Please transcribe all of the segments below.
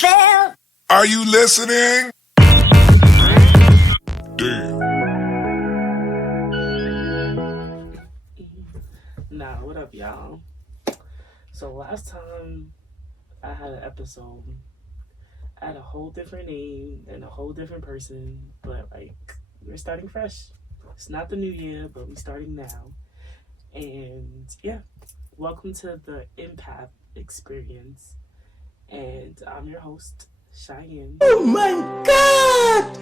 Phil. Are you listening? Damn. Nah, what up, y'all? So last time I had an episode, I had a whole different name and a whole different person, but like we're starting fresh. It's not the new year, but we're starting now. And yeah, welcome to the Empath Experience. And I'm your host, Shyann. Oh my God!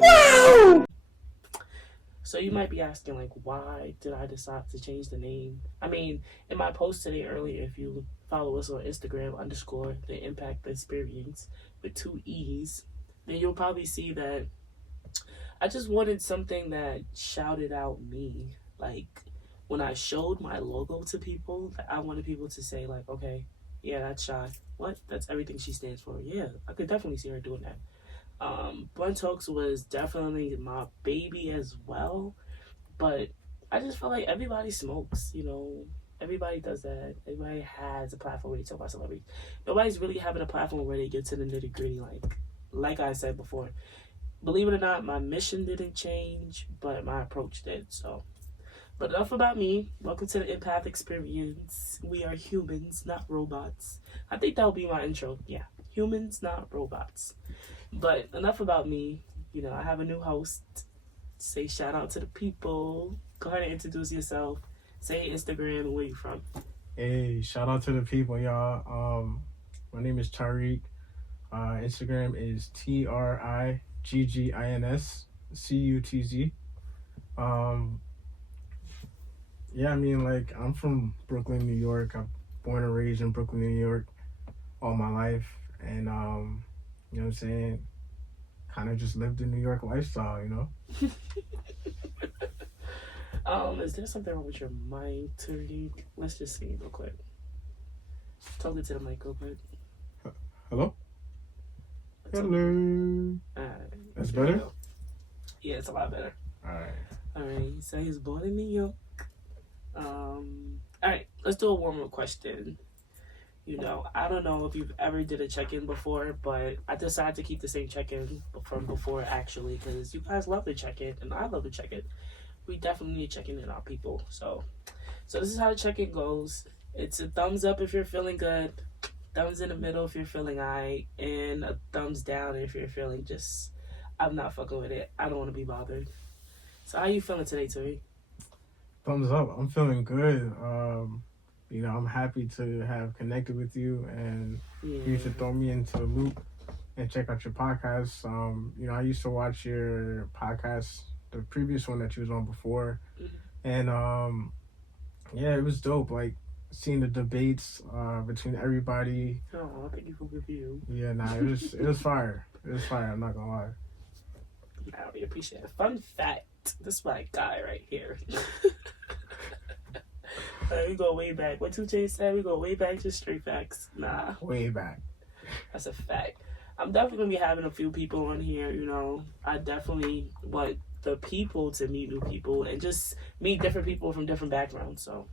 Wow! So you might be asking, like, why did I decide to change the name? I mean, in my post today earlier, if you follow us on Instagram _ the Impact Experience with 2 E's, then you'll probably see that I just wanted something that shouted out me. Like, when I showed my logo to people, I wanted people to say, like, okay, yeah, that's Shy. What? That's everything she stands for. Yeah, I could definitely see her doing that. Blunt Talks was definitely my baby as well, but I just felt like everybody smokes, everybody does that. Everybody has a platform where they talk about celebrities. Nobody's really having a platform where they get to the nitty gritty. Like I said before, believe it or not, my mission didn't change, but my approach did. So, but enough about me. Welcome to the Empath Experience. We are humans, not robots. I think that will be my intro. Yeah, humans, not robots. But enough about me. I have a new host. Say shout out to the people. Go ahead and introduce yourself. Say Instagram and where you from. Hey, shout out to the people, y'all. My name is Tyriq. Instagram is TRIGGINSCUTZ. Yeah, I mean, like, I'm from Brooklyn, New York. I'm born and raised in Brooklyn, New York all my life. And, you know what I'm saying? Kind of just lived the New York lifestyle, Is there something wrong with your mic, Tyriq? Let's just see real quick. Talk it to the mic real quick. Hello? Hello. That's there better? Yeah, it's a lot better. Alright, so he was born in New York. Alright, let's do a warm-up question. I don't know if you've ever did a check-in before, but I decided to keep the same check-in from before, actually, because you guys love the check-in, and I love the check-in. We definitely need checking in our people. So this is how the check-in goes. It's a thumbs up if you're feeling good, thumbs in the middle if you're feeling alright, and a thumbs down if you're feeling just, I'm not fucking with it. I don't want to be bothered. So how you feeling today, Tariq? Thumbs up. I'm feeling good. I'm happy to have connected with you, and you should throw me into the loop and check out your podcast. I used to watch your podcast, the previous one that you was on before, and it was dope. Like, seeing the debates between everybody. Oh, thank you for the review. Yeah, it was fire. It was fire. I'm not gonna lie. I really appreciate it. Fun fact: this is my guy right here. We go way back. What 2J said, we go way back, just straight facts. Nah. Way back. That's a fact. I'm definitely going to be having a few people on here, I definitely want the people to meet new people and just meet different people from different backgrounds. So,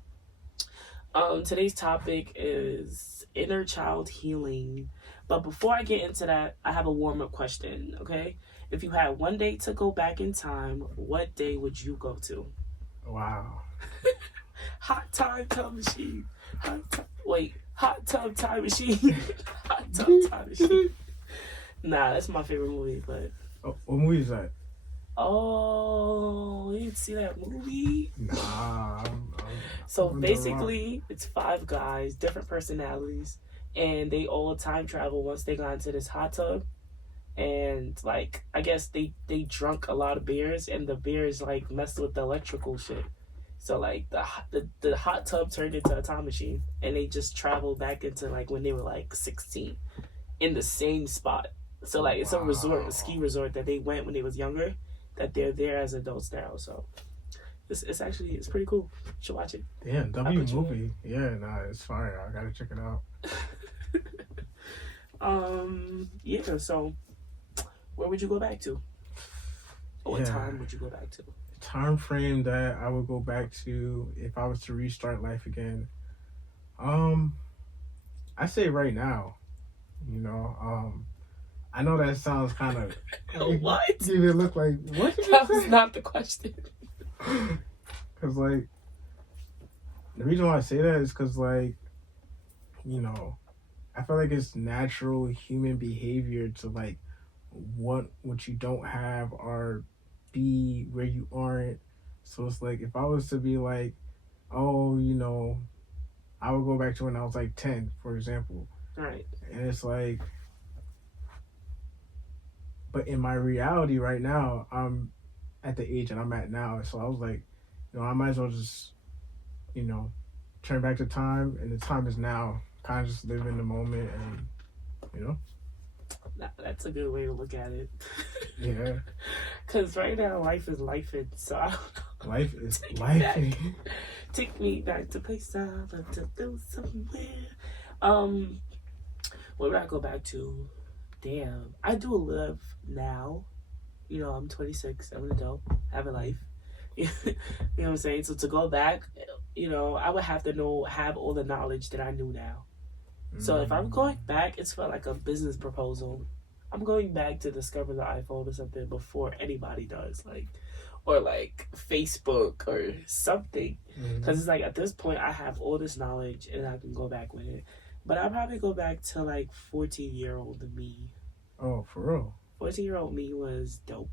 today's topic is inner child healing. But before I get into that, I have a warm-up question, okay? If you had one day to go back in time, what day would you go to? Wow. Hot tub time machine. Hot tub time machine. Hot tub time machine. Nah, that's my favorite movie, but... Oh, what movie is that? Oh, you didn't see that movie? Nah. So basically, it's 5 guys, different personalities, and they all time travel once they got into this hot tub. And, like, I guess they drunk a lot of beers, and the beers, like, messed with the electrical shit. So, like, the hot tub turned into a time machine, and they just traveled back into, like, when they were, like, 16 in the same spot. So, like, it's a resort, a ski resort that they went when they was younger, that they're there as adults now. So, it's pretty cool. You should watch it. Damn, W movie. Yeah, it's fire. I gotta check it out. Yeah, so, where would you go back to? Or what time would you go back to? Time frame that I would go back to if I was to restart life again. I say right now. You know, I know that sounds kind of what? You even look like what? That was not the question. Cause like the reason why I say that is because like you know I feel like it's natural human behavior to like want what you don't have or be where you aren't. So it's like if I was to be like, oh, I would go back to when I was like 10, for example. Right. And it's like, but in my reality right now, I'm at the age that I'm at now. So I was like, I might as well just, turn back the time, and the time is now. Kind of just live in the moment, and That's a good way to look at it. Yeah. Because right now, life is lifing, so I don't know. Life is life. Take me back to place I love to go somewhere. What did I go back to? Damn, I do live now. I'm 26. I'm an adult. I have a life. You know what I'm saying? So to go back, I would have to have all the knowledge that I knew now. So if I'm going back, it's for like a business proposal. I'm going back to discover the iPhone or something before anybody does, or Facebook or something. Because it's like at this point, I have all this knowledge and I can go back with it. But I'll probably go back to 14-year-old me. Oh, for real? 14-year-old me was dope.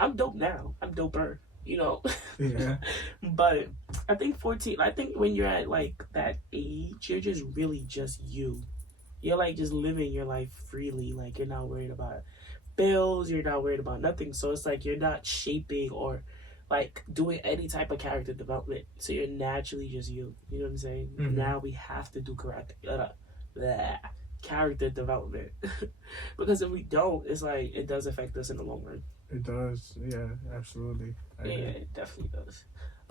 I'm dope now. I'm doper. Yeah. But I think 14. I think when you're at that age, you're just really just you. You're just living your life freely. You're not worried about bills. You're not worried about nothing. So it's you're not shaping or doing any type of character development. So you're naturally just you. You know what I'm saying? Mm-hmm. Now we have to do character development because if we don't, it's it does affect us in the long run. It does. Yeah, absolutely. Yeah, it definitely does.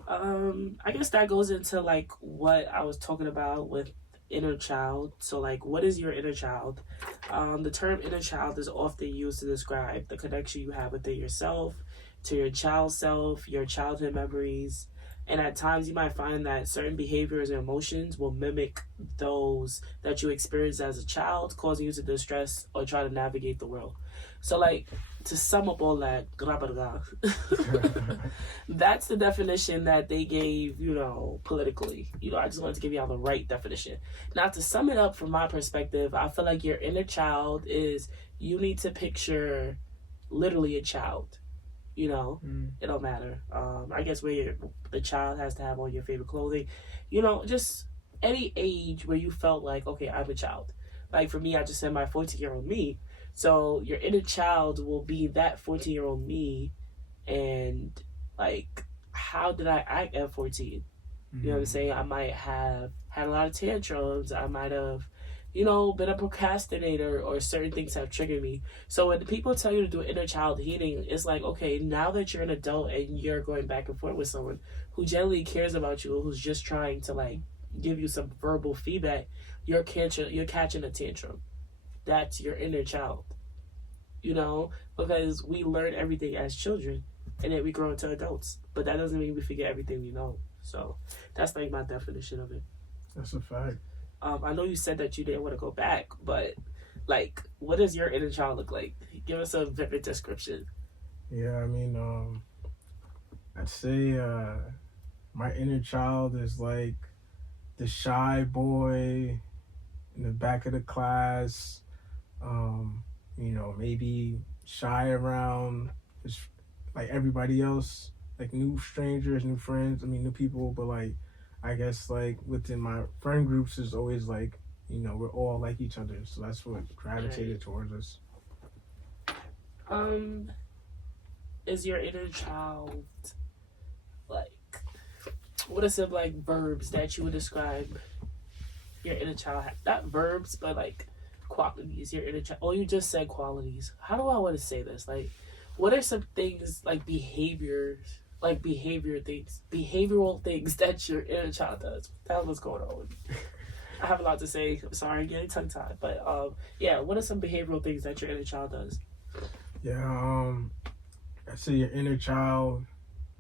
I guess that goes into what I was talking about with inner child. So what is your inner child? The term inner child is often used to describe the connection you have within yourself, to your child self, your childhood memories, and at times you might find that certain behaviors and emotions will mimic those that you experienced as a child, causing you to distress or try to navigate the world. So to sum up all that, that's the definition that they gave, politically. I just wanted to give y'all the right definition. Now, to sum it up from my perspective, I feel like your inner child is, you need to picture literally a child. It don't matter. I guess where the child has to have on your favorite clothing. Just any age where you felt okay, I'm a child. For me, I just said my 14-year-old me. So your inner child will be that 14-year-old me, and how did I act at 14? You know what I'm saying? I might have had a lot of tantrums. I might have, been a procrastinator, or certain things have triggered me. So when people tell you to do inner child healing, it's okay, now that you're an adult and you're going back and forth with someone who genuinely cares about you, who's just trying to give you some verbal feedback, you're catching a tantrum. That's your inner child, because we learn everything as children and then we grow into adults, but that doesn't mean we forget everything we know. So that's my definition of it. That's a fact. I know you said that you didn't want to go back, but what does your inner child look like? Give us a vivid description. Yeah, I mean, I'd say my inner child is the shy boy in the back of the class, maybe shy around just everybody else, new strangers, new friends, new people, but I guess within my friend groups is always we're all like each other, so that's what gravitated towards us. Is your inner child what are some verbs that you would describe your inner child? Not verbs, but qualities. Your inner child. Oh, you just said qualities. How do I want to say this? What are some things behaviors, behavioral things that your inner child does? What the hell is going on with me? I have a lot to say. I'm sorry, I'm getting tongue tied. But yeah, what are some behavioral things that your inner child does? Yeah, I say your inner child,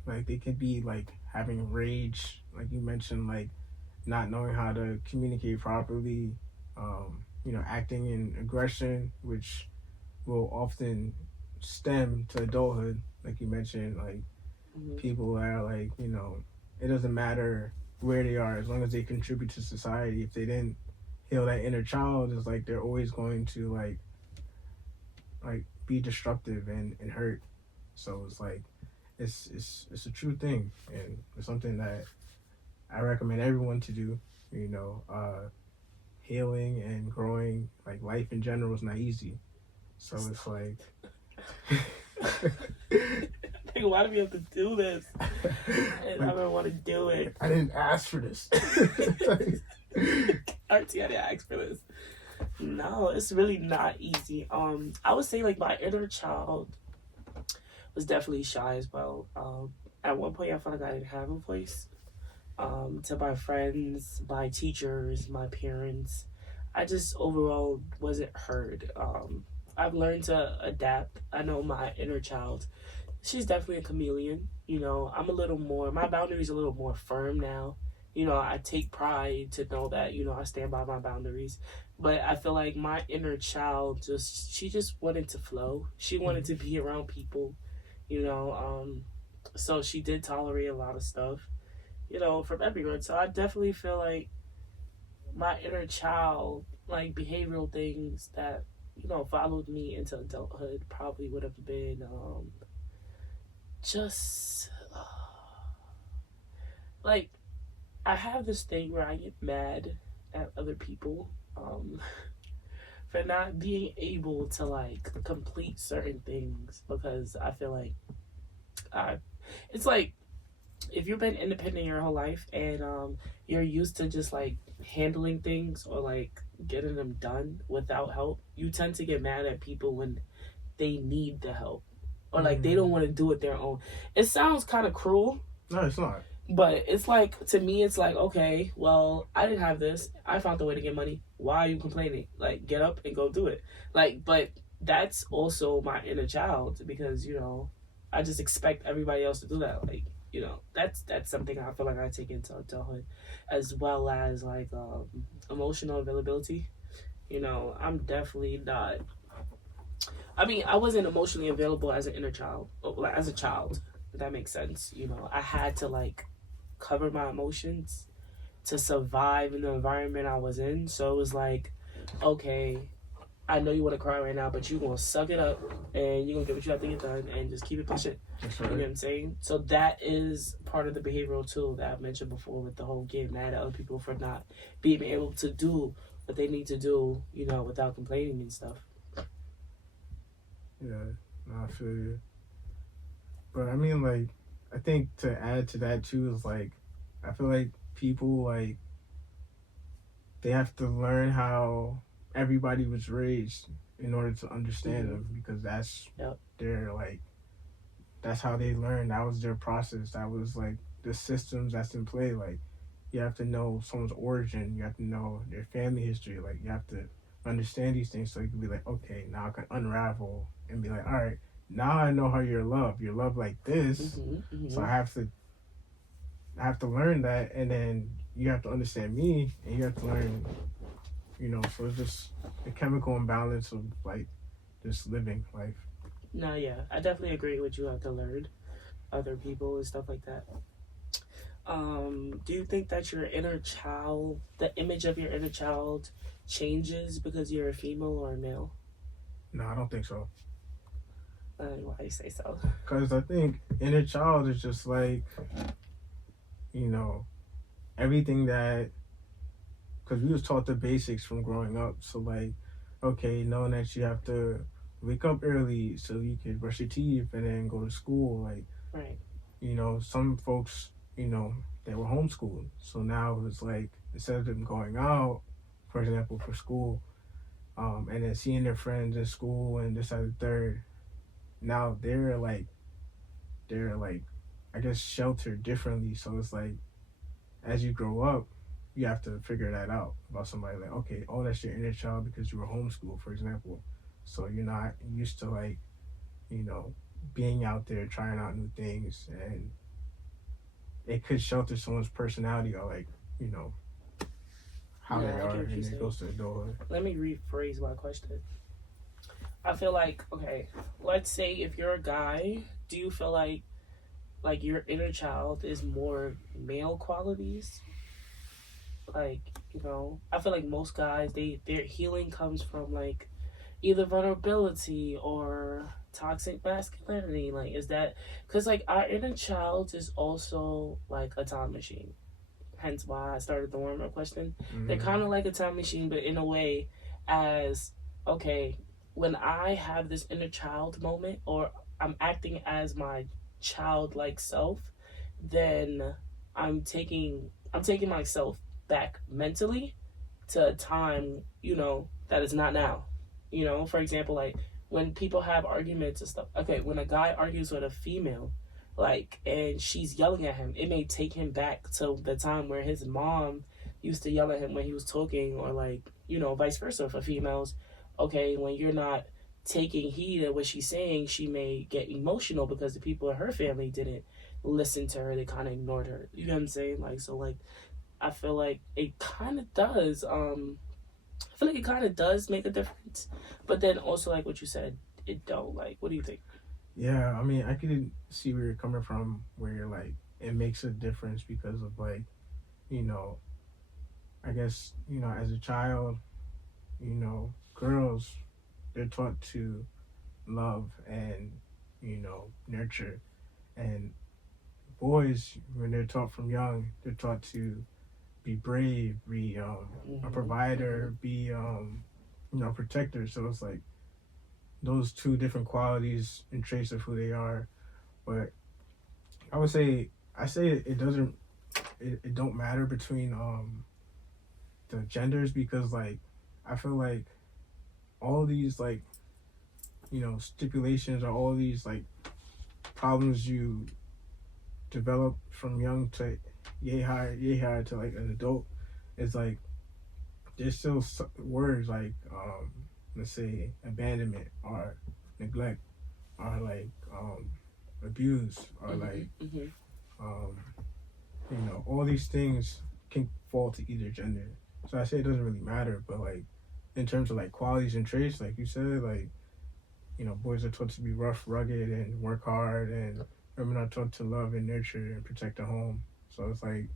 they could be having rage, you mentioned, not knowing how to communicate properly, acting in aggression, which will often stem to adulthood, like you mentioned, like people are like, it doesn't matter where they are as long as they contribute to society. If they didn't heal that inner child, it's like they're always going to like be destructive and hurt. So it's like it's a true thing, and it's something that I recommend everyone to do. Healing and growing, like life in general, is not easy. So it's like, like, why do we have to do this? I don't want to do it. I didn't ask for this. I didn't ask for this. No, it's really not easy. I would say like my inner child was definitely shy as well. At one point I felt like I didn't have a voice. To my friends, my teachers, my parents, I just overall wasn't heard. I've learned to adapt. I know my inner child, she's definitely a chameleon. I'm my boundaries are a little more firm now. I take pride to know that, I stand by my boundaries. But I feel like my inner child she just wanted to flow. She wanted to be around people, so she did tolerate a lot of stuff, from everyone. So I definitely feel like my inner child, like behavioral things that, followed me into adulthood probably would have been just like I have this thing where I get mad at other people for not being able to like complete certain things, because I feel like it's like if you've been independent your whole life and you're used to just like handling things or like getting them done without help, you tend to get mad at people when they need the help or like they don't want to do it their own. It sounds kind of cruel. No, it's not. But it's like, to me, it's like, okay, well, I didn't have this. I found the way to get money. Why are you complaining? Like, get up and go do it. Like, but that's also my inner child because, I just expect everybody else to do that. Like, that's something I feel like I take into adulthood, as well as like emotional availability. I'm definitely not. I mean, I wasn't emotionally available as an inner child, like as a child. If that makes sense. I had to like cover my emotions to survive in the environment I was in. So it was like, okay, I know you want to cry right now, but you're going to suck it up and you're going to get what you have to get done and just keep it pushing. Right. You know what I'm saying? So that is part of the behavioral tool that I've mentioned before with the whole getting mad at other people for not being able to do what they need to do, without complaining and stuff. Yeah, no, I feel you. But I mean, like, I think to add to that too is like, I feel like people like, they have to learn how everybody was raised in order to understand them, because that's their like, that's how they learn. That was their process. That was like the systems that's in play. Like, you have to know someone's origin. You have to know their family history. Like, you have to understand these things so you can be like, okay, now I can unravel and be like, all right, now I know how you're loved. You're loved like this. So I have to learn that, and then you have to understand me, and you have to learn, so it's just the chemical imbalance of like just living life. No, yeah, I definitely agree with you. Have to learn other people and stuff like that. Do you think that your inner child, the image of your inner child, changes because you're a female or a male? No, I don't think so. Why do you say so? Because I think inner child is just like, everything that, because we was taught the basics from growing up. So like, okay, knowing that you have to wake up early so you can brush your teeth and then go to school. Like, right. Some folks, they were homeschooled. So now it's like, instead of them going out, for example, for school, and then seeing their friends in school and this, that, and the third, now they're like, I guess, sheltered differently. So it's like, as you grow up, you have to figure that out about somebody. Like, okay, oh, that's your inner child because you were homeschooled, for example. So you're not used to like, being out there, trying out new things, and it could shelter someone's personality or like, how they are, and it goes to adulthood. Let me rephrase my question. I feel like, okay, let's say if you're a guy, do you feel like your inner child is more male qualities? Like, you know, I feel like most guys, their healing comes from like either vulnerability or toxic masculinity. Like, is that because like our inner child is also like a time machine, hence why I started the warm-up question. They're kind of like a time machine, but in a way, as okay, when I have this inner child moment, or I'm acting as my childlike self, then I'm taking myself back mentally to a time, you know, that is not now. You know, for example, like when people have arguments and stuff. Okay, when a guy argues with a female, like, and she's yelling at him, it may take him back to the time where his mom used to yell at him when he was talking, or like, you know, vice versa for females. Okay, when you're not taking heed of what she's saying, she may get emotional because the people in her family didn't listen to her. They kind of ignored her. You know what I'm saying? Like, so like, I feel like it kind of does. I feel like it kind of does make a difference, but then also like what you said, it don't. Like, what do you think? Yeah, I mean, I can see where you're coming from, where you're like, it makes a difference because of like, you know, I guess, you know, as a child, you know, girls, they're taught to love and, you know, nurture, and boys, when they're taught from young, they're taught to be brave, be a provider, be you know, protector. So it's like those two different qualities and traits of who they are. But I say it doesn't, it don't matter between the genders, because like I feel like all these like, you know, stipulations, or all these like problems you develop from young to yay higher to like an adult, it's like there's still words like let's say abandonment or neglect or like abuse or like you know, all these things can fall to either gender. So I say it doesn't really matter, but like in terms of like qualities and traits, like you said, like, you know, boys are taught to be rough, rugged, and work hard, and women are taught to love and nurture and protect the home. So it's like,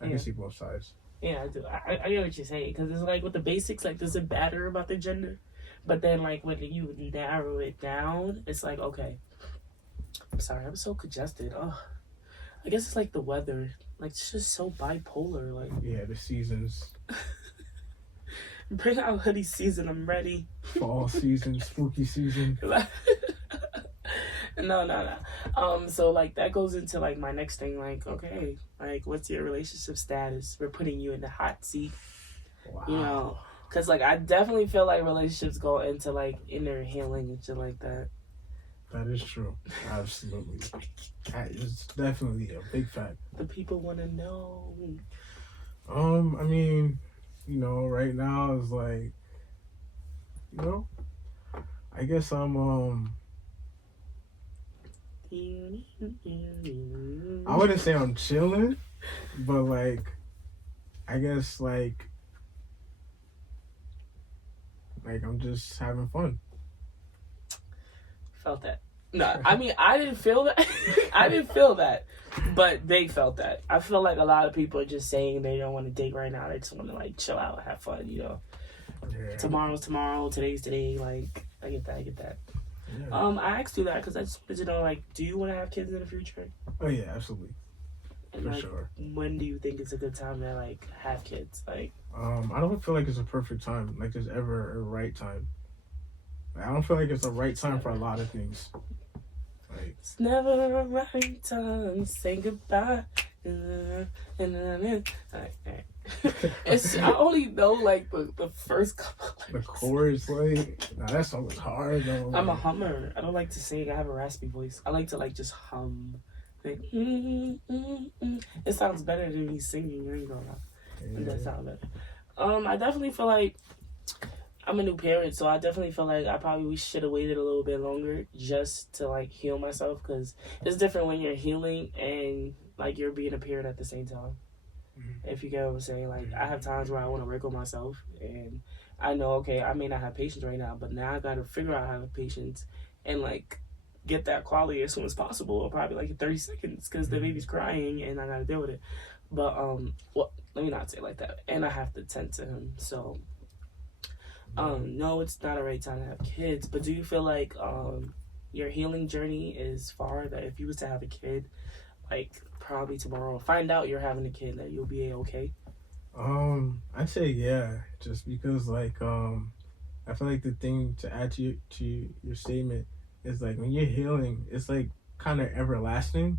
I can see both sides. Yeah, I do. I get what you're saying, because it's like with the basics, like, does it matter about the gender? But then, like, when you narrow it down, it's like, okay. I'm sorry, I'm so congested. Oh, I guess it's like the weather. Like, it's just so bipolar. Like, yeah, the seasons. Bring out hoodie season. I'm ready. Fall season, spooky season. No. So like that goes into like my next thing. Like, okay, like what's your relationship status? We're putting you in the hot seat. Wow. You know, because like I definitely feel like relationships go into like inner healing and shit like that. That is true. Absolutely. That is definitely a big fact. The people want to know. I mean, you know, right now is like, you know, I guess I'm I wouldn't say I'm chilling, but like, I guess like I'm just having fun. Felt that. No, I mean, I didn't feel that. I didn't feel that, but they felt that. I feel like a lot of people are just saying they don't want to date right now. They just want to like chill out, have fun, you know. Yeah. Tomorrow's tomorrow, today's today. Like, I get that. Yeah. I asked you that because I just wanted to know, like, do you want to have kids in the future? Oh yeah, absolutely. And for like, sure. When do you think it's a good time to like have kids? Like, I don't feel like it's a perfect time. Like, there's ever a right time. Like, I don't feel like it's a right time for a lot of things. Like, it's never a right time to say goodbye. All right. It's I only know like the first couple. The chorus, like, nah, that song was hard though. I'm a hummer. I don't like to sing. I have a raspy voice. I like to like just hum. Like, It sounds better than me singing. You know, it does sound better. I definitely feel like I'm a new parent, so I definitely feel like I probably should have waited a little bit longer just to like heal myself, because it's different when you're healing and like you're being a parent at the same time. If you get what I'm saying, like I have times where I want to wriggle myself, and I know, okay, I may not have patience right now, but now I got to figure out how to have patience and like get that quality as soon as possible, or probably like in 30 seconds, because the baby's crying and I got to deal with it. But well, let me not say it like that. And I have to tend to him, so no, it's not a right time to have kids. But do you feel like your healing journey is far, that if you was to have a kid, like probably tomorrow, find out you're having a kid, that you'll be okay? I'd say yeah, just because like I feel like the thing to add to your statement is like when you're healing, it's like kind of everlasting.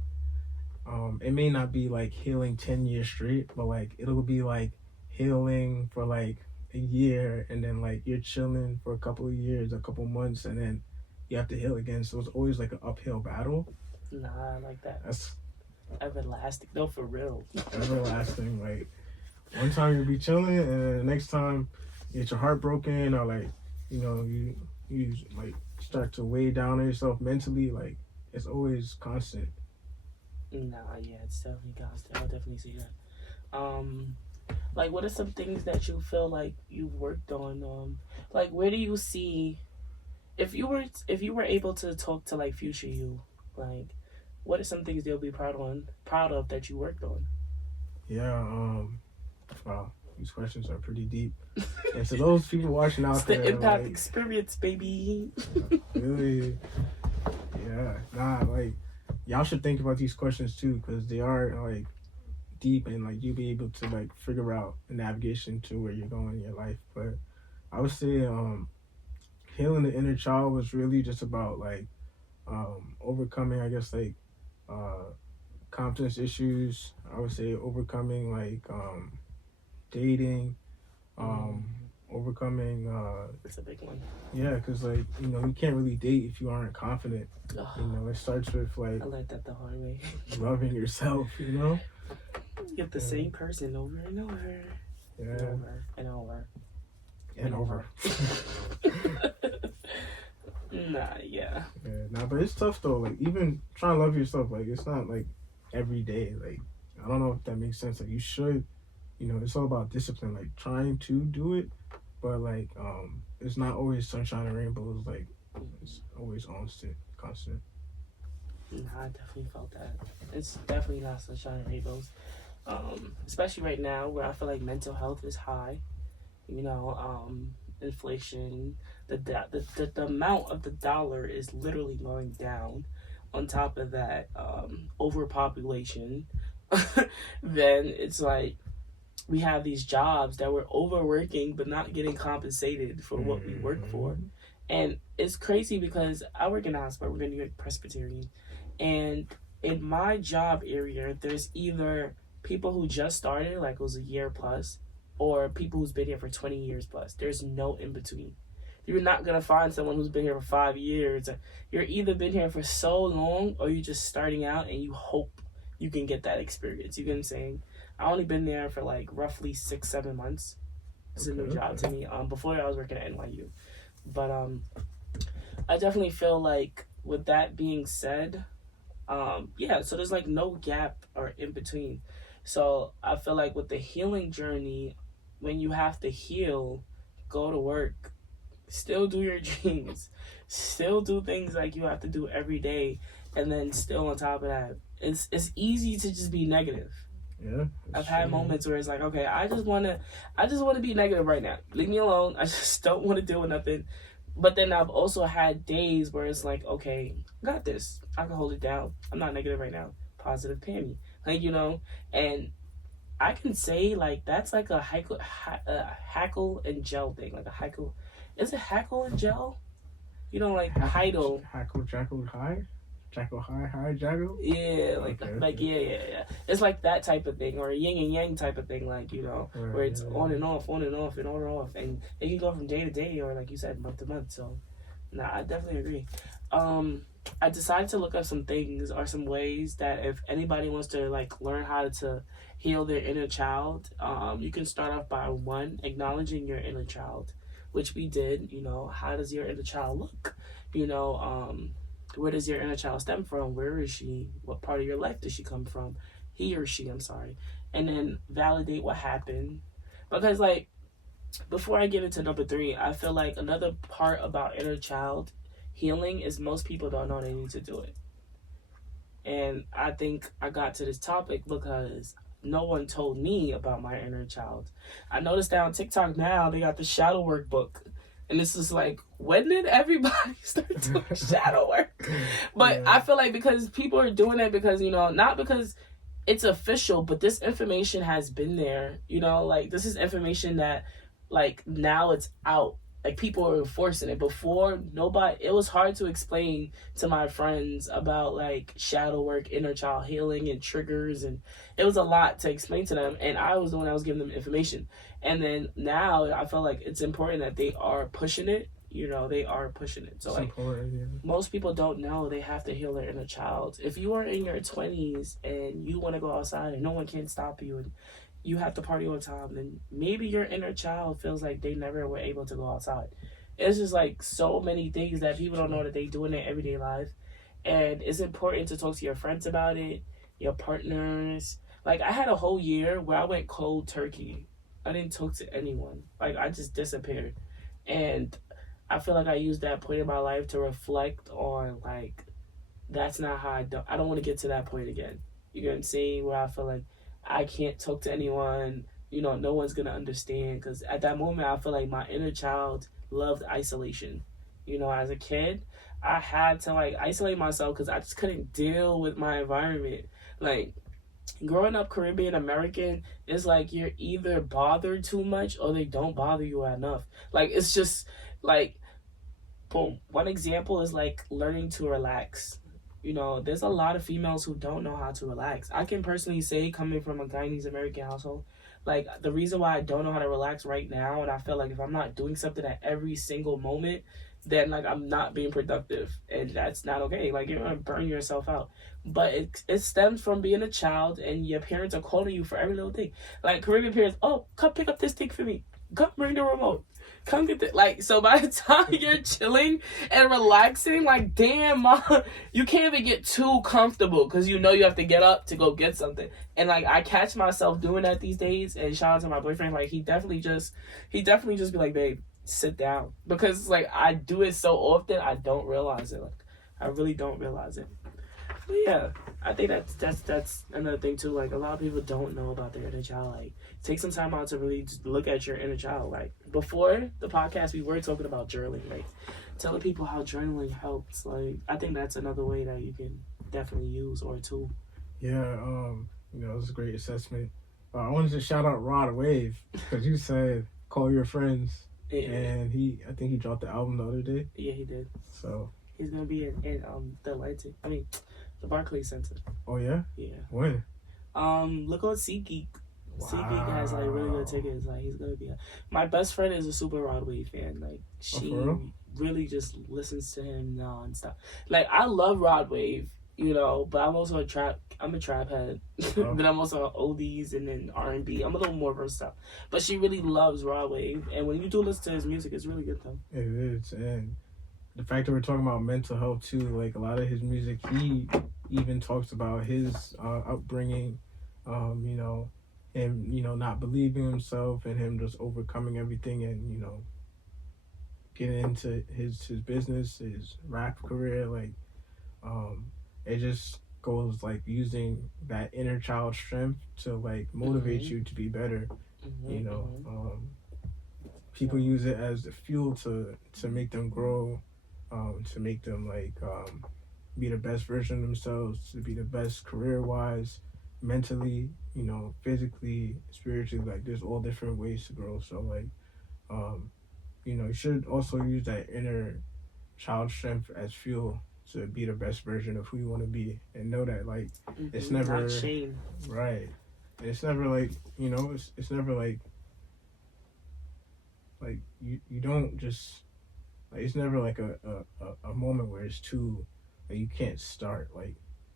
It may not be like healing 10 years straight, but like it'll be like healing for like a year, and then like you're chilling for a couple of years, a couple months, and then you have to heal again. So it's always like an uphill battle. Nah, I like that. That's everlasting. No, for real. Everlasting. Like one time you'll be chilling, and then the next time you get your heart broken, or like you like start to weigh down on yourself mentally. Like it's always constant. Nah, yeah, it's definitely constant. I'll definitely see that. Like, what are some things that you feel like you've worked on? Like, where do you see, if you were able to talk to like future you, like, what are some things they'll be proud of that you worked on? Yeah. Wow, these questions are pretty deep. And to those people watching out there, the impact like, experience, baby. Really, yeah. Nah, like y'all should think about these questions too, because they are like deep, and like you'll be able to like figure out the navigation to where you're going in your life. But I would say healing the inner child was really just about like overcoming, I guess, like confidence issues. I would say overcoming like dating, overcoming it's a big one. Yeah, because like you can't really date if you aren't confident. It starts with like I learned that the hard way. loving yourself. You get the same person over and over. Yeah. And over. And over. Yeah. Nah, but it's tough though. Like even trying to love yourself, like it's not like every day. Like I don't know if that makes sense. Like you should, it's all about discipline. Like trying to do it, but like it's not always sunshine and rainbows. Like it's always constant. Nah, I definitely felt that. It's definitely not sunshine and rainbows. Especially right now where I feel like mental health is high. Inflation, the amount of the dollar is literally going down. On top of that, overpopulation. Then it's like we have these jobs that we're overworking but not getting compensated for what we work for. And it's crazy because I work in a hospital. We're in New York Presbyterian. And in my job area, there's either people who just started, like it was a year plus, or people who's been here for 20 years plus. There's no in between. You're not going to find someone who's been here for 5 years. You're either been here for so long, or you're just starting out and you hope you can get that experience. You get what I'm saying? I only been there for like roughly 6-7 months. It's a new job to me. Before I was working at NYU. But I definitely feel like with that being said, so there's like no gap or in between. So I feel like with the healing journey, when you have to heal, go to work, still do your dreams, still do things like you have to do every day, and then still on top of that, it's easy to just be negative. Yeah, I've had moments where it's like, okay, I just want to be negative right now. Leave me alone. I just don't want to deal with nothing. But then I've also had days where it's like, okay, I got this. I can hold it down. I'm not negative right now. Positive Pammy. Like, and I can say, like, that's like a hackle and gel thing. Like a hackle. Is it hackle and gel? Like Heidel. Hackle, jackal, high? Jackal, high, jackal? Yeah, yeah. It's like that type of thing, or a yin and yang type of thing, like, where it's on and off, on and off, and on and off. And it can go from day to day, or like you said, month to month. So, I definitely agree. I decided to look up some things or some ways that if anybody wants to like learn how to heal their inner child, you can start off by acknowledging your inner child, which we did. How does your inner child look? Where does your inner child stem from? Where is she? What part of your life does she come from? He or she, I'm sorry. and then validate what happened. Because, like, before I get into number 3, I feel like another part about inner child healing is most people don't know they need to do it. And I think I got to this topic because no one told me about my inner child. I noticed that on TikTok now they got the shadow work book. And this is like, when did everybody start doing shadow work? But yeah. I feel like because people are doing it because, you know, not because it's official, but this information has been there. You know, like, this is information that, like, now it's out. Like, people are enforcing it. Before, it was hard to explain to my friends about, like, shadow work, inner child healing, and triggers, and it was a lot to explain to them, and I was the one that was giving them information. And then now, I feel like it's important that they are pushing it. You know, they are pushing it. So, like, most people don't know they have to heal their inner child. If you are in your 20s and you want to go outside and no one can stop you, and you have to party all the time, then maybe your inner child feels like they never were able to go outside. It's just like so many things that people don't know that they do in their everyday life. And it's important to talk to your friends about it, your partners. Like, I had a whole year where I went cold turkey. I didn't talk to anyone. Like, I just disappeared. And I feel like I used that point in my life to reflect on, like, that's not how I don't want to get to that point again. You know what I'm saying? Where I feel like I can't talk to anyone, you know, no one's going to understand. Because at that moment, I feel like my inner child loved isolation. You know, as a kid, I had to, like, isolate myself because I just couldn't deal with my environment. Like, growing up Caribbean American, it's like you're either bothered too much or they don't bother you enough. Like, it's just, like, boom. One example is, like, learning to relax. You know, there's a lot of females who don't know how to relax. I can personally say, coming from a Guyanese American household, like, the reason why I don't know how to relax right now, and I feel like if I'm not doing something at every single moment, then, like, I'm not being productive, and that's not okay. Like, you're gonna burn yourself out. But it stems from being a child, and your parents are calling you for every little thing. Like, Caribbean parents, oh, come pick up this thing for me. Come bring the remote. Come get the, like, so by the time you're chilling and relaxing, like, damn, Mom, you can't even get too comfortable because you know you have to get up to go get something. And, like, I catch myself doing that these days, and shout out to my boyfriend, like, he definitely just be like, babe, sit down. Because, like, I do it so often, I don't realize it. Like, I really don't realize it. But yeah, I think that's another thing too. Like, a lot of people don't know about their inner child. Like, take some time out to really just look at your inner child. Like, before the podcast, we were talking about journaling. Like, telling people how journaling helps. Like, I think that's another way that you can definitely use, or a tool. Yeah, you know, it was a great assessment. I wanted to shout out Rod Wave because you said call your friends, and I think he dropped the album the other day. Yeah, he did. So he's gonna be in the Atlantic. The Barclays Center. Oh yeah? Yeah. When? Look on SeatGeek. Wow. SeatGeek has, like, really good tickets. Like, he's gonna be. My best friend is a super Rod Wave fan. Like, she really just listens to him nonstop. Like, I love Rod Wave, you know, but I'm also I'm a trap head. Oh. But I'm also oldies and then R&B. I'm a little more versatile. But she really loves Rod Wave, and when you do listen to his music, it's really good though. It is, and the fact that we're talking about mental health too, like, a lot of his music, he even talks about his upbringing, you know, him, you know, not believing himself and him just overcoming everything and, you know, getting into his business, his rap career. Like, it just goes, like, using that inner child strength to, like, motivate you to be better. You know, people use it as the fuel to make them grow. To make them, like, be the best version of themselves, to be the best career-wise, mentally, you know, physically, spiritually. Like, there's all different ways to grow. So, like, you know, you should also use that inner child strength as fuel to be the best version of who you want to be, and know that, like, it's never like Shane. Right. It's never like, you know, it's never like you don't just. Like, it's never like a moment where it's too, like, you can't start. Like,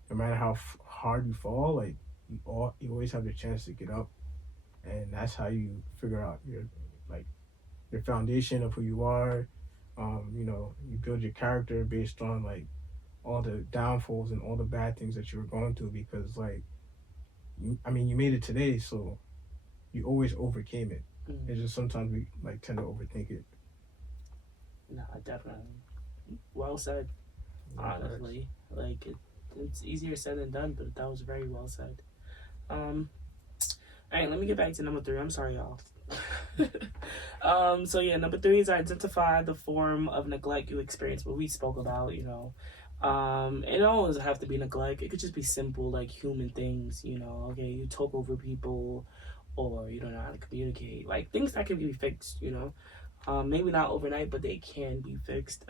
no matter how hard you fall, like, you always have the chance to get up, and that's how you figure out your foundation of who you are. You know, you build your character based on, like, all the downfalls and all the bad things that you were going through, because, like, you made it today, so you always overcame it. It's just sometimes we like tend to overthink it. No, definitely. Well said. Honestly, like it's easier said than done, but that was very well said. All right, let me get back to number 3. I'm sorry, y'all. So yeah, number 3 is identify the form of neglect you experience. What we spoke about, you know. It don't always have to be neglect. It could just be simple, like human things, you know. Okay, you talk over people, or you don't know how to communicate. Like things that can be fixed, you know. Maybe not overnight, but they can be fixed.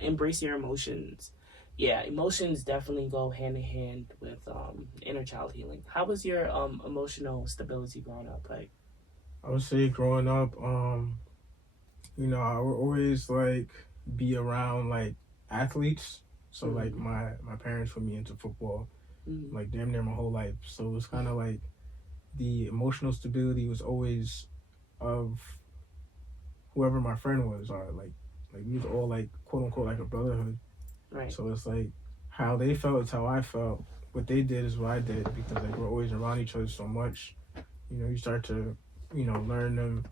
Embrace your emotions. Yeah, emotions definitely go hand in hand with inner child healing. How was your emotional stability growing up? Like, I would say growing up, you know, I would always like be around like athletes. So like my parents put me into football, like damn near my whole life. So it was kind of like the emotional stability was always of whoever my friend was, or like we was all like quote unquote like a brotherhood. right? So it's like how they felt is how I felt. What they did is what I did, because like we're always around each other so much. You know, you start to, you know, learn them.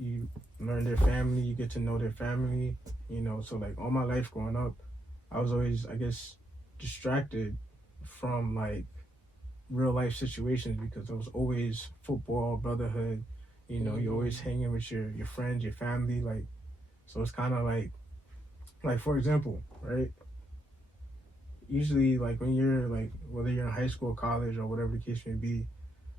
You learn their family. You get to know their family. You know, so like all my life growing up, I was always, I guess, distracted from like real life situations, because it was always football, brotherhood. You know, you're always hanging with your friends, your family. Like, so it's kind of like for example, right? Usually, like when you're like, whether you're in high school, college, or whatever the case may be,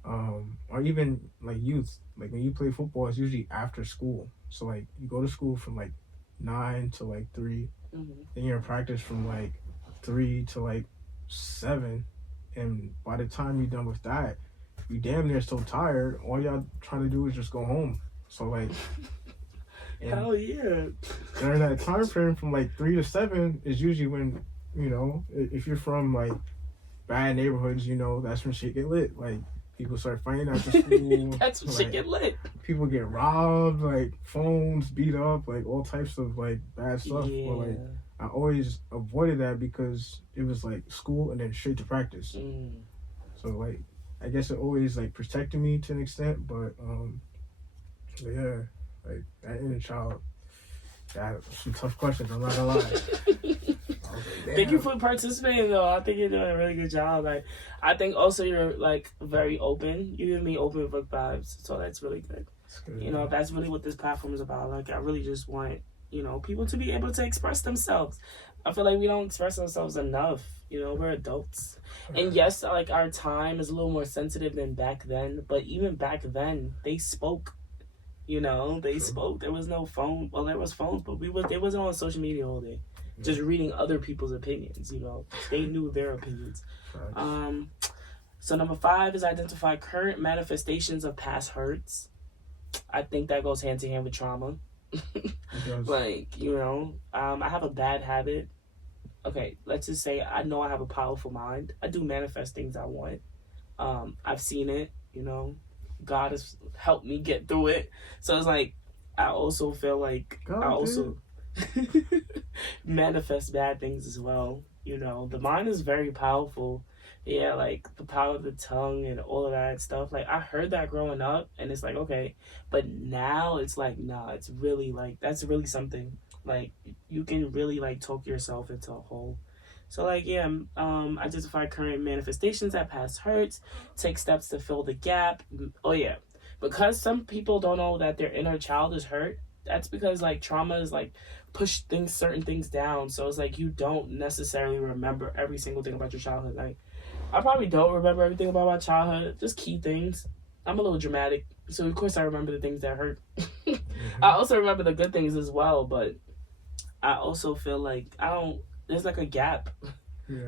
or even like youth, like when you play football, it's usually after school. So like you go to school from like 9 to like 3, then you're in practice from like 3 to like 7, and by the time you're done with that, you damn near so tired. All y'all trying to do is just go home. So like, Hell yeah! During that time frame from like 3 to 7 is usually when, you know, if you're from like bad neighborhoods, you know, that's when shit get lit. Like people start fighting after school. That's when like, shit get lit. People get robbed, like phones beat up, like all types of like bad stuff. Yeah. But like I always avoided that because it was like school and then straight to practice. So like I guess it always like protected me to an extent, but yeah, like that inner child, that some tough questions, I'm not gonna lie. Thank you for participating though. I think you're doing a really good job. Like I think also you're like very open. You give me open book vibes, so that's really good. You know, that's really what this platform is about. Like I really just want, you know, people to be able to express themselves. I feel like we don't express ourselves enough. You know, we're adults. And yes, like our time is a little more sensitive than back then, but even back then they spoke. You know, they spoke. There was no phone. Well, there was phones, but they wasn't on social media all day. Just reading other people's opinions, you know. They knew their opinions. So number 5 is identify current manifestations of past hurts. I think that goes hand to hand with trauma. Like, you know, I have a bad habit. Okay, let's just say I know I have a powerful mind. I do manifest things I want. I've seen it, you know. God has helped me get through it. So it's like, I also feel like manifest bad things as well. You know, the mind is very powerful. Yeah, like the power of the tongue and all of that stuff. Like I heard that growing up, and it's like, okay, but now it's like, nah, it's really like, that's really something. Like you can really like talk yourself into a hole. So like, yeah, identify current manifestations that past hurts, take steps to fill the gap. Oh yeah, because some people don't know that their inner child is hurt. That's because like trauma is like push certain things down. So it's like you don't necessarily remember every single thing about your childhood. Like I probably don't remember everything about my childhood, just key things. I'm a little dramatic, so of course I remember the things that hurt. I also remember the good things as well, but I also feel like there's like a gap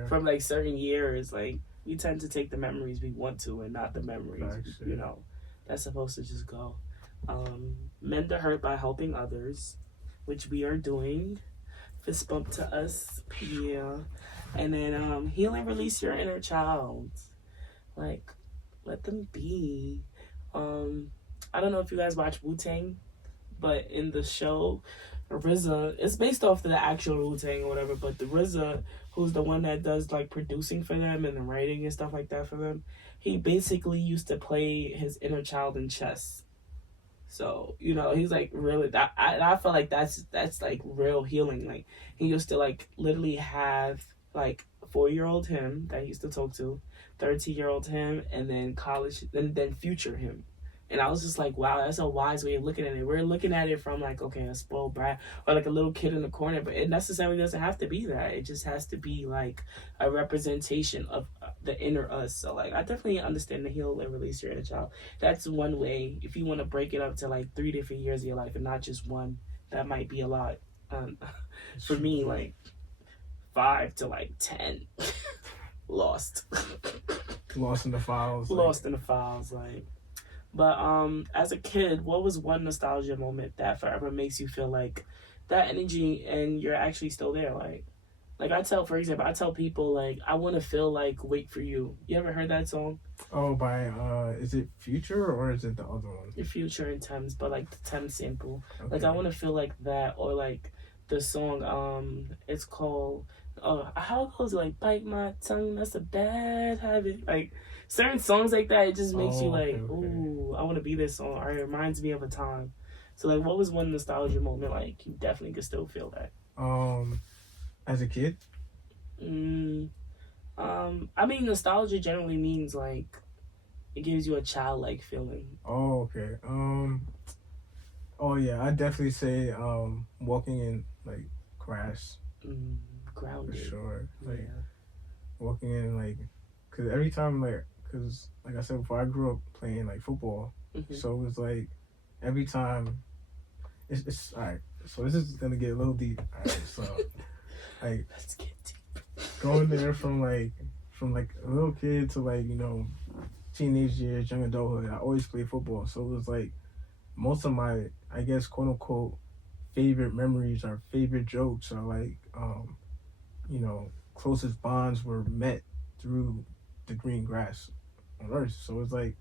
from like certain years. Like we tend to take the memories we want to and not the memories, you know, that's supposed to just go. Mend the hurt by helping others, which we are doing. Fist bump to us. Yeah. And then heal and release your inner child. Like, let them be. I don't know if you guys watch Wu-Tang, but in the show, RZA, it's based off the actual Wu-Tang or whatever, but the RZA, who's the one that does like producing for them and the writing and stuff like that for them, he basically used to play his inner child in chess. So, you know, he's like really that I feel like that's like real healing. Like he used to like literally have like 4-year-old him that he used to talk to, 13-year-old him, and then college and then future him. And I was just like, wow, that's a wise way of looking at it. We're looking at it from like, okay, a spoiled brat or like a little kid in the corner, but it necessarily doesn't have to be that. It just has to be like a representation of the inner us. So like, I definitely understand the heal and release your inner child. That's one way. If you want to break it up to like 3 different years of your life and not just one, that might be a lot. For me, like 5 to like 10, lost. Lost in the files. Lost in the files, like. But as a kid, what was one nostalgia moment that forever makes you feel like that energy and you're actually still there? Like I tell, for example, I tell people like I want to feel like "Wait for You." You ever heard that song? Oh, by is it Future or is it the other one? The Future and Thames, but like the Thames sample. Okay. Like I want to feel like that, or like the song. It's called how it goes, like "Bite My Tongue, that's a bad habit." Like certain songs like that, it just makes you like, okay. ooh, I want to be this song, or it reminds me of a time. So like, what was one nostalgia moment like you definitely could still feel that? As a kid. I mean, nostalgia generally means like it gives you a childlike feeling. Oh, okay. Oh yeah, I definitely say walking in like grass. Grounded. For sure. Like yeah. walking in like, cause every time cause like I said before, I grew up playing like football, so it was like every time. It's all right. So this is gonna get a little deep. All right, so like let's get deep. Going there from like a little kid to like teenage years, young adulthood. I always played football, so it was like most of my, I guess, quote unquote favorite memories or favorite jokes are like closest bonds were met through the green grass on earth. So it's like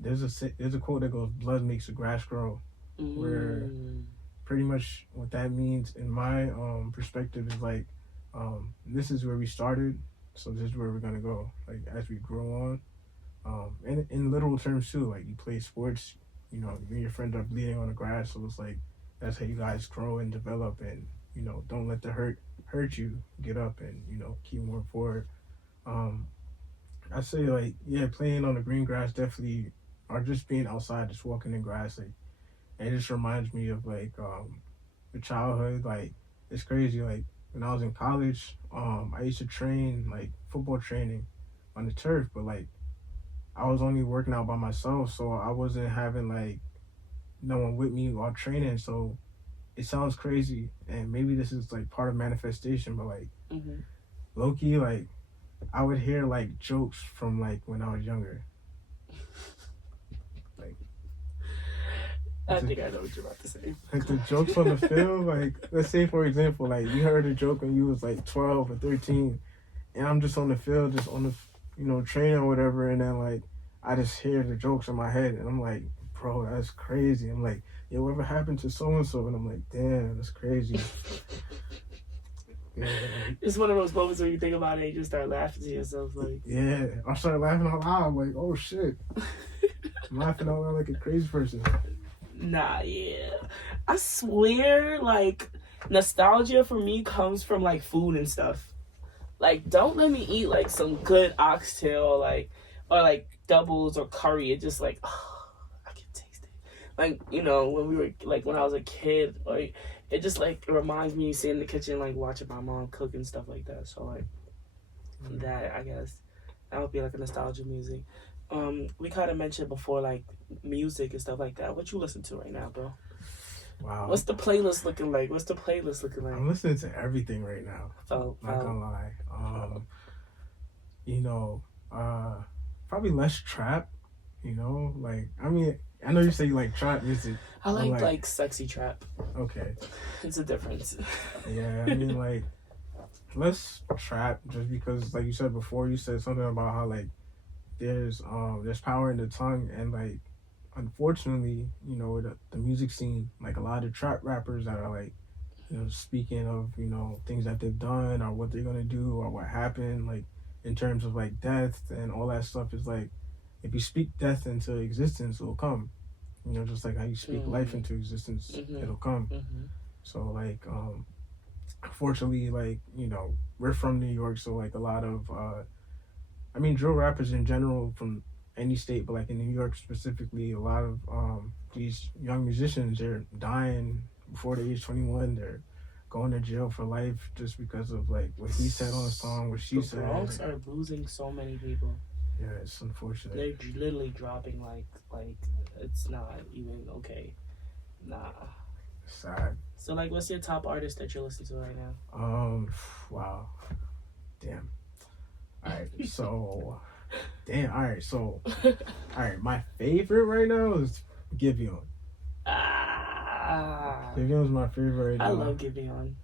there's a quote that goes, "Blood makes the grass grow," where pretty much what that means in my perspective is like this is where we started, so this is where we're gonna go. Like as we grow on, and in literal terms too. Like you play sports, you and your friends are bleeding on the grass, so it's like that's how you guys grow and develop, and don't let the hurt you. Get up and keep moving forward. I say like playing on the green grass definitely, or just being outside, just walking in grass, like it just reminds me of like the childhood. Like it's crazy. Like when I was in college, I used to train like football training on the turf, but like I was only working out by myself, so I wasn't having like no one with me while training. So it sounds crazy, and maybe this is like part of manifestation, but like low-key, like I would hear like jokes from like when I was younger. Like I think I know what you're about to say. Like the jokes on the field, like let's say for example, like you heard a joke when you was like 12 or 13, and I'm just on the field, just on the training or whatever, and then like I just hear the jokes in my head, and I'm like, bro, that's crazy. I'm like, yo, whatever happened to so and so? And I'm like, damn, that's crazy. Yeah. It's one of those moments where you think about it and you just start laughing to yourself, like. Yeah, I started laughing out loud. I'm like, oh shit. I'm laughing out loud like a crazy person. Nah, yeah. I swear, like, nostalgia for me comes from, like, food and stuff. Like, don't let me eat, like, some good oxtail, like, or, like, doubles or curry. It just, like, oh, I can taste it. Like, when we were, like, when I was a kid, like, it just, like, it reminds me of sitting in the kitchen, like, watching my mom cook and stuff like that. So, like, that, I guess, that would be, like, a nostalgia music. We kind of mentioned before, like, music and stuff like that. What you listen to right now, bro? Wow. What's the playlist looking like? I'm listening to everything right now. Not gonna lie. Probably less trap. Like I mean, I know you say you like trap music. I like sexy trap. Okay. It's a difference. Yeah, I mean like less trap, just because like you said before, you said something about how like there's power in the tongue, and like unfortunately, you know, the music scene, like a lot of trap rappers that are like, you know, speaking of, you know, things that they've done or what they're gonna do or what happened, like in terms of like death and all that stuff, is like, if you speak death into existence, it'll come. You know, just like how you speak life into existence, it'll come. So like, unfortunately, like, you know, we're from New York, so like a lot of, I mean, drill rappers in general from any state, but like in New York specifically, a lot of these young musicians, they're dying before the age 21. They're going to jail for life just because of like what he said on a song, what she said. The Bronx are losing so many people. Yeah, it's unfortunate. They're literally dropping like it's not even okay. Nah. Sad. So like, what's your top artist that you're listening to right now? Wow. Damn. Alright, so alright, my favorite right now is Giveon. Giveon's my favorite right now. I love Giveon.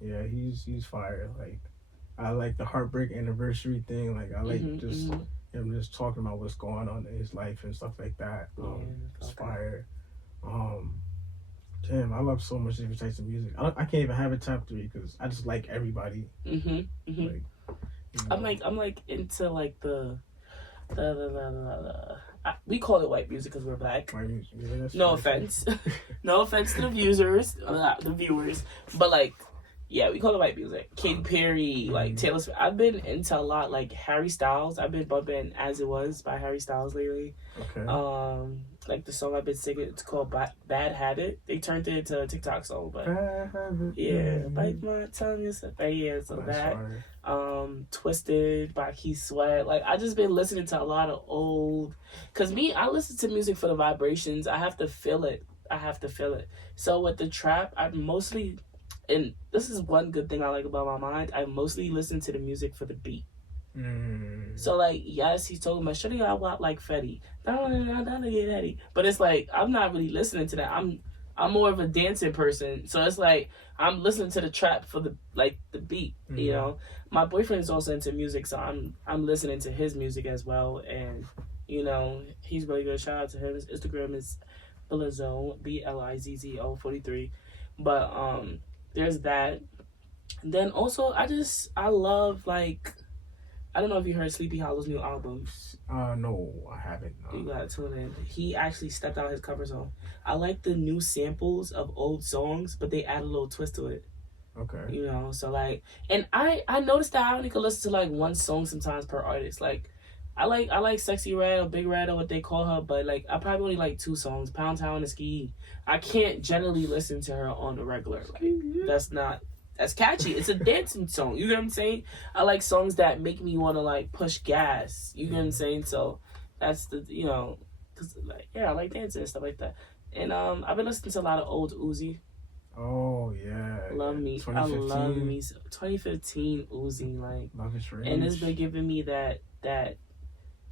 Yeah, he's fire. Like, I like the Heartbreak Anniversary thing. Like, I like him just talking about what's going on in his life and stuff like that. It's fire. Damn, I love so much different types of music. I can't even have a top 3 because I just like everybody. Like, you know. I'm like into like the we call it white music because we're black. White music. Yeah, no offense, no offense to the viewers, but like, yeah, we call it white music. Katy Perry, like Taylor Swift. I've been into a lot, like Harry Styles. I've been bumping "As It Was" by Harry Styles lately. Okay. Like the song I've been singing, it's called "Bad Habit." They turned it into a TikTok song, but yeah, bite my tongue and stuff. Yeah, so that. Twisted by Keith Sweat. Like, I just been listening to a lot of old, cause I listen to music for the vibrations. I have to feel it. So with the trap, I mostly, and this is one good thing I like about my mind, I mostly listen to the music for the beat. So like, yes, he's talking about shutting out like Fetty, but it's like I'm not really listening to that. I'm more of a dancing person, so it's like I'm listening to the trap for the beat. You know, my boyfriend is also into music, so I'm listening to his music as well, and you know, he's really good. Shout out to him. His Instagram is Blizzo, BLIZZO 43. But there's that. And then also I love, like, I don't know if you heard Sleepy Hollow's new album. No, I haven't. No. You gotta tune in. He actually stepped out his comfort zone. I like the new samples of old songs, but they add a little twist to it. Okay. You know, so like, and I noticed that I only could listen to like one song sometimes per artist. Like, I like Sexy Red or Big Red or what they call her, but like I probably only like 2 songs, Pound Town and Ski. I can't generally listen to her on the regular. Like, that's catchy. It's a dancing song. You know what I'm saying? I like songs that make me want to like push gas. You know what I'm saying? So that's the, you know, cause like, yeah, I like dancing and stuff like that. And I've been listening to a lot of old Uzi. Oh yeah. Love me. I love me. 2015 Uzi, like, Love Is Rage. And it's been giving me that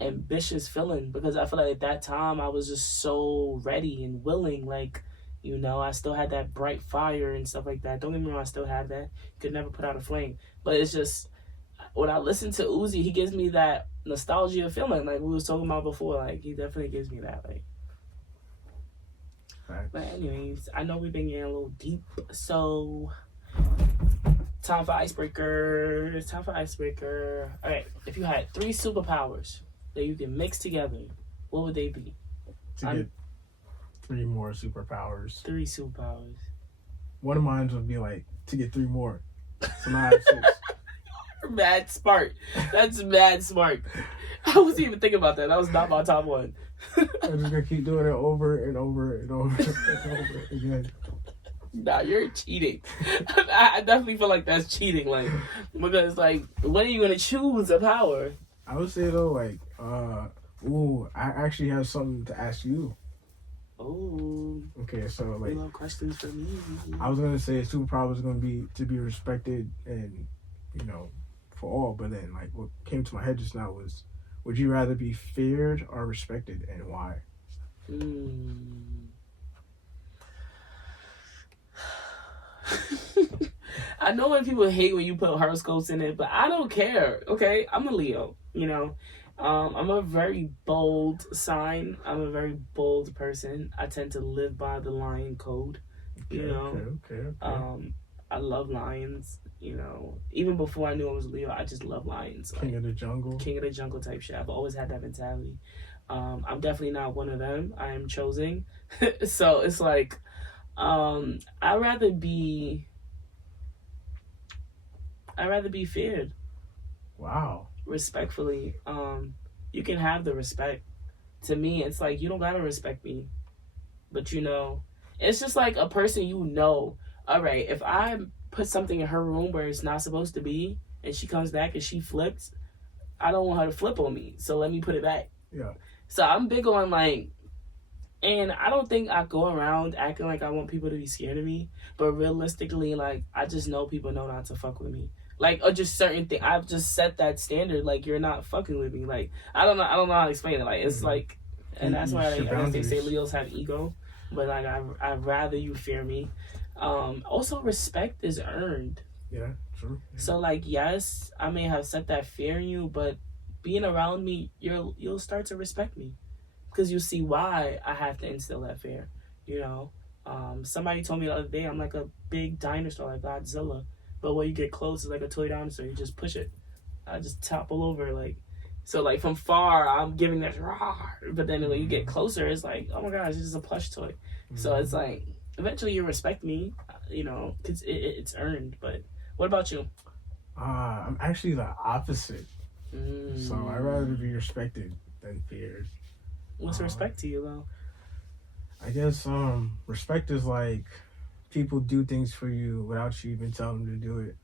ambitious feeling, because I feel like at that time I was just so ready and willing, like, you know, I still had that bright fire and stuff like that. Don't get me wrong, I still have that. Could never put out a flame. But it's just, when I listen to Uzi, he gives me that nostalgia feeling, like we was talking about before. Like, he definitely gives me that, like. Right. But anyways, I know we've been getting a little deep, so time for icebreaker. All right, if you had 3 superpowers that you can mix together, what would they be? To get 3 more superpowers. 3 superpowers. One of mine would be like to get 3 more. So now I have 6. Mad smart. That's mad smart. I wasn't even thinking about that. That was not my top one. I'm just gonna keep doing it over and over and over and over again. Nah, you're cheating. I definitely feel like that's cheating. Like, because like, when are you gonna choose a power? I would say though, like, I actually have something to ask you. Oh. Okay, so like, you have questions for me. I was gonna say a superpower is gonna be to be respected and, you know, for all. But then like, what came to my head just now was, would you rather be feared or respected, and why? I know when people hate when you put horoscopes in it, but I don't care. Okay, I'm a Leo, you know, I'm a very bold sign. I'm a very bold person. I tend to live by the lion code. Okay. I love lions. Even before I knew I was Leo, I just love lions. King of the jungle. King of the jungle type shit. I've always had that mentality. I'm definitely not one of them. I am chosen. So it's like, I'd rather be feared. Wow. Respectfully. You can have the respect. To me, it's like, you don't gotta respect me. But it's just like a person all right, if I put something in her room where it's not supposed to be, and she comes back and she flips, I don't want her to flip on me, so let me put it back. Yeah. So I'm big on and I don't think I go around acting like I want people to be scared of me, but realistically, I just know people know not to fuck with me. Or just certain things. I've just set that standard. You're not fucking with me. I don't know how to explain it. It's and that's why I guess they say Leos have ego, but I'd rather you fear me. Also, respect is earned. Yeah, true. Yeah. So yes, I may have set that fear in you, but being around me, you'll start to respect me, because you see why I have to instill that fear. Somebody told me the other day I'm like a big dinosaur, like Godzilla, but when you get close, it's like a toy dinosaur. You just push it, I just topple over. So from far I'm giving this roar, but then when you get closer, it's like, oh my gosh, it's just a plush toy. So it's like, eventually you respect me, because it's earned. But what about you? I'm actually the opposite. So I'd rather be respected than feared. What's respect to you, though? I guess respect is people do things for you without you even telling them to do it.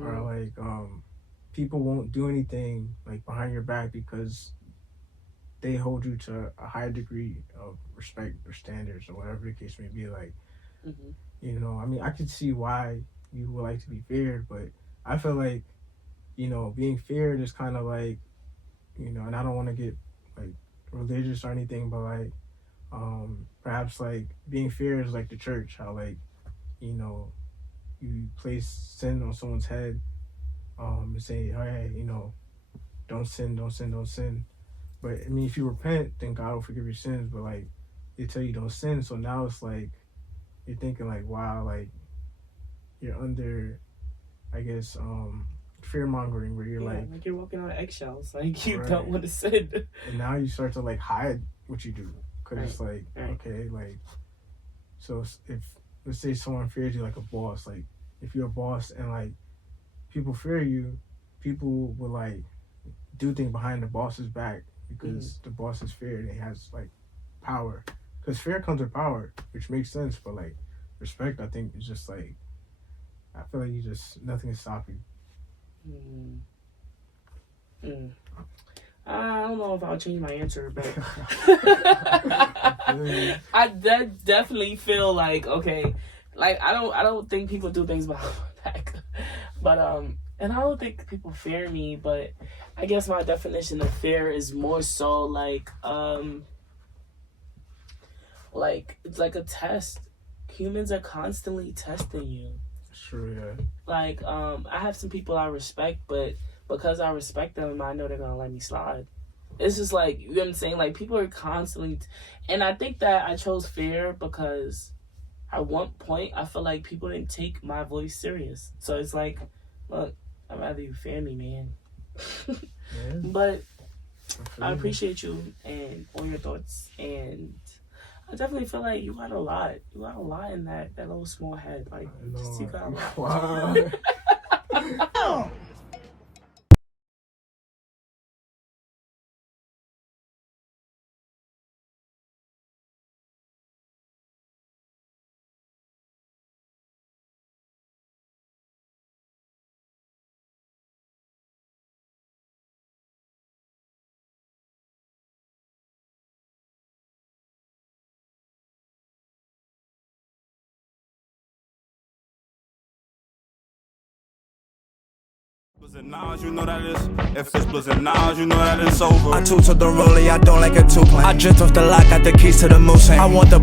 Or people won't do anything behind your back because they hold you to a high degree of respect or standards or whatever the case may be. I could see why you would like to be feared, but I feel being feared is kind of and I don't want to get religious or anything, but perhaps being feared is the church, how you place sin on someone's head, and say, hey, don't sin. But if you repent, then God will forgive your sins. But they tell you don't sin, so now it's you're thinking wow, you're under, I guess, fear mongering, where you're you're walking on eggshells, you right. Don't want to sin. And now you start to hide what you do, because right. It's okay, so if let's say someone fears you like a boss, if you're a boss and people fear you, people will do things behind the boss's back because the boss is feared and he has power. Because fear comes with power, which makes sense, but respect, I think, is just I feel nothing can stop you. I don't know if I'll change my answer, but I definitely feel okay. I don't think people do things behind my back, but and I don't think people fear me. But I guess my definition of fear is more so it's like a test. Humans are constantly testing you. Sure, yeah. I have some people I respect, but because I respect them, I know they're gonna let me slide. It's just you know what I'm saying? People are constantly, and I think that I chose fear because at one point I feel people didn't take my voice serious. So it's look, I'd rather you fear me, man. Yeah. But I appreciate you and all your thoughts, and I definitely feel you got a lot. You got a lot in that little small head. You got a lot. Wow. You know that is, if it's blizzard now, you know that it's over. I toot to the rollie, I don't like a two-plane. I drift off the lock, got the keys to the moose. I want the